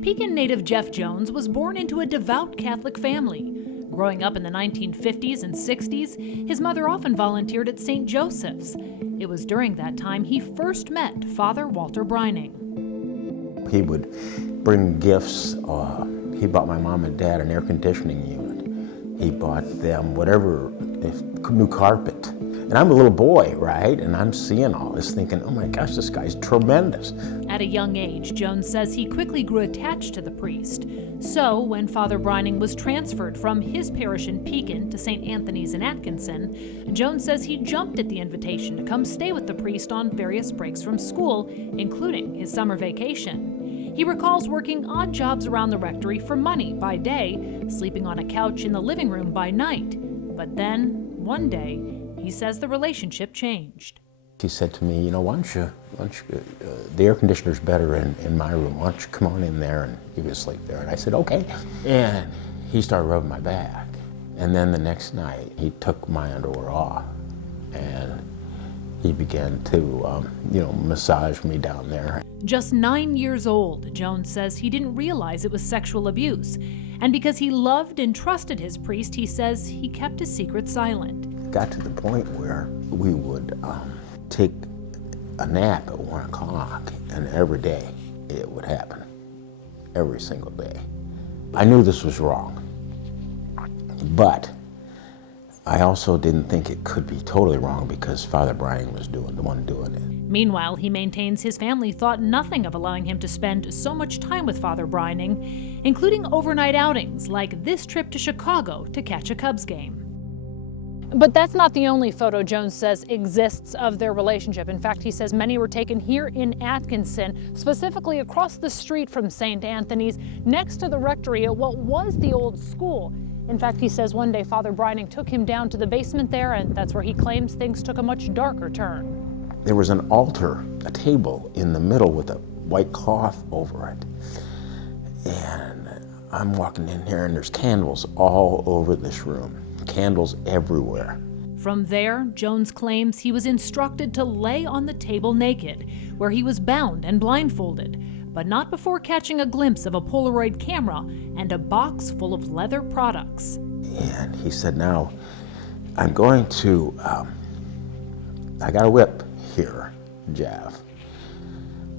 Pekin native Jeff Jones was born into a devout Catholic family. Growing up in the 1950s and 60s, his mother often volunteered at St. Joseph's. It was during that time he first met Father Walter Brining. He would bring gifts. He bought my mom and dad an air conditioning unit. He bought them whatever, new carpet. And I'm a little boy, right? And I'm seeing all this thinking, oh my gosh, this guy's tremendous. At a young age, Jones says he quickly grew attached to the priest. So when Father Brining was transferred from his parish in Pekin to St. Anthony's in Atkinson, Jones says he jumped at the invitation to come stay with the priest on various breaks from school, including his summer vacation. He recalls working odd jobs around the rectory for money by day, sleeping on a couch in the living room by night. But then, one day, he says the relationship changed. He said to me, you know, why don't you the air conditioner's better in my room. Why don't you come on in there and you can sleep there? And I said, okay. And he started rubbing my back. And then the next night, he took my underwear off and he began to, massage me down there. Just 9 years old, Jones says he didn't realize it was sexual abuse. And because he loved and trusted his priest, he says he kept his secret silent. It got to the point where we would take a nap at 1 o'clock, and every day it would happen. Every single day. I knew this was wrong, but I also didn't think it could be totally wrong because Father Brining was the one doing it. Meanwhile, he maintains his family thought nothing of allowing him to spend so much time with Father Brining, including overnight outings like this trip to Chicago to catch a Cubs game. But that's not the only photo Jones says exists of their relationship. In fact, he says many were taken here in Atkinson, specifically across the street from St. Anthony's, next to the rectory at what was the old school. In fact, he says one day Father Brining took him down to the basement there, and that's where he claims things took a much darker turn. There was an altar, a table in the middle with a white cloth over it. And I'm walking in here and there's candles all over this room. Candles everywhere. From there, Jones claims he was instructed to lay on the table naked, where he was bound and blindfolded, but not before catching a glimpse of a Polaroid camera and a box full of leather products. And he said, now, I'm going to, I got a whip here, Jeff,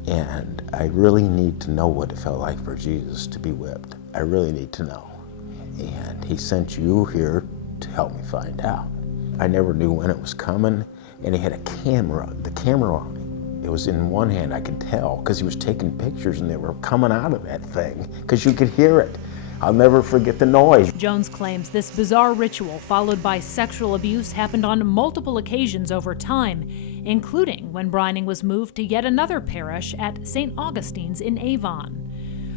and I really need to know what it felt like for Jesus to be whipped. I really need to know. And he sent you here to help me find out. I never knew when it was coming, and he had a camera. The camera, it was in one hand, I could tell, because he was taking pictures and they were coming out of that thing, because you could hear it. I'll never forget the noise. Jones claims this bizarre ritual, followed by sexual abuse, happened on multiple occasions over time, including when Brining was moved to yet another parish at St. Augustine's in Avon.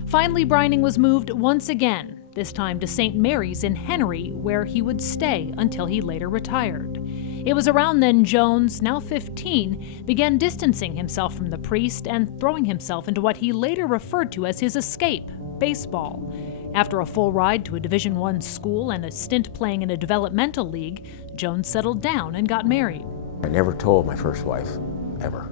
Finally, Brining was moved once again, this time to St. Mary's in Henry, where he would stay until he later retired. It was around then Jones, now 15, began distancing himself from the priest and throwing himself into what he later referred to as his escape, baseball. After a full ride to a Division I school and a stint playing in a developmental league, Jones settled down and got married. I never told my first wife, ever.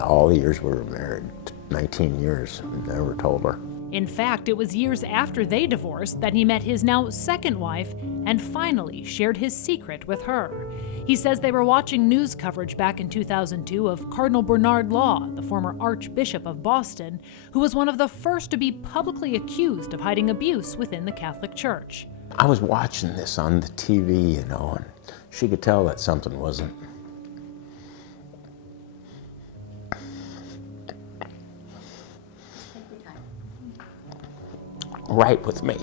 All the years we were married, 19 years, never told her. In fact, it was years after they divorced that he met his now second wife and finally shared his secret with her. He says they were watching news coverage back in 2002 of Cardinal Bernard Law, the former Archbishop of Boston, who was one of the first to be publicly accused of hiding abuse within the Catholic Church. I was watching this on the TV, and she could tell that something wasn't right with me.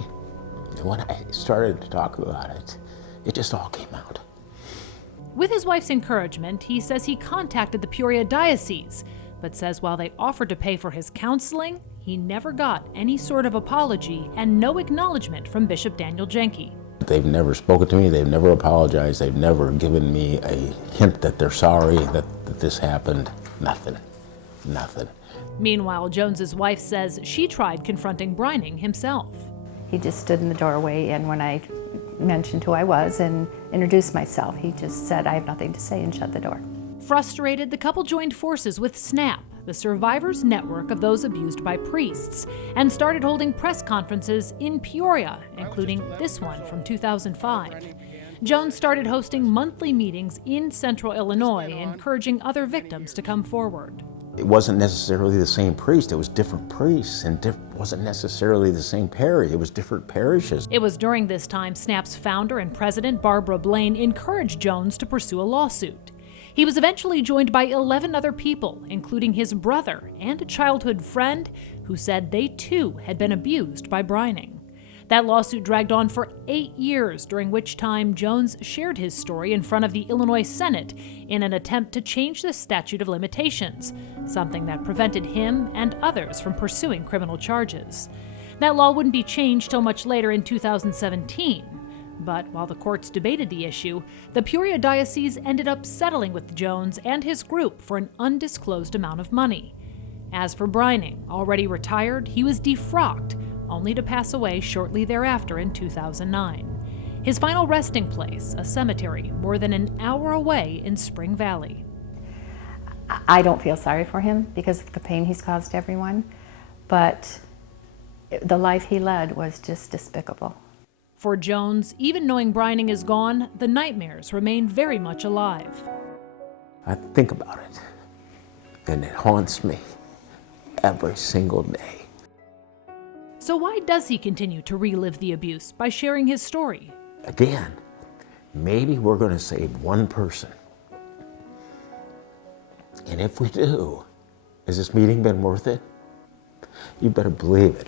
And when I started to talk about it, it just all came out. With his wife's encouragement, he says he contacted the Peoria Diocese, but says while they offered to pay for his counseling, he never got any sort of apology and no acknowledgement from Bishop Daniel Jenke. They've never spoken to me, they've never apologized, they've never given me a hint that they're sorry that this happened. Nothing. Meanwhile, Jones's wife says she tried confronting Brining himself. He just stood in the doorway, and when I mentioned who I was and introduced myself, he just said, "I have nothing to say," and shut the door. Frustrated, the couple joined forces with SNAP, the Survivors Network of those abused by priests, and started holding press conferences in Peoria, including this one from 2005. Jones started hosting monthly meetings in central Illinois, encouraging other victims to come forward. It wasn't necessarily the same priest, it was different priests, and wasn't necessarily the same parish, it was different parishes. It was during this time SNAP's founder and president, Barbara Blaine, encouraged Jones to pursue a lawsuit. He was eventually joined by 11 other people, including his brother and a childhood friend who said they too had been abused by Brining. That lawsuit dragged on for 8 years, during which time Jones shared his story in front of the Illinois Senate in an attempt to change the statute of limitations, something that prevented him and others from pursuing criminal charges. That law wouldn't be changed till much later in 2017. But while the courts debated the issue, the Peoria Diocese ended up settling with Jones and his group for an undisclosed amount of money. As for Brining, already retired, he was defrocked, only to pass away shortly thereafter in 2009. His final resting place, a cemetery more than an hour away in Spring Valley. I don't feel sorry for him because of the pain he's caused everyone, but the life he led was just despicable. For Jones, even knowing Brining is gone, the nightmares remain very much alive. I think about it, and it haunts me every single day. So why does he continue to relive the abuse by sharing his story? Again, maybe we're going to save one person. And if we do, has this meeting been worth it? You better believe it.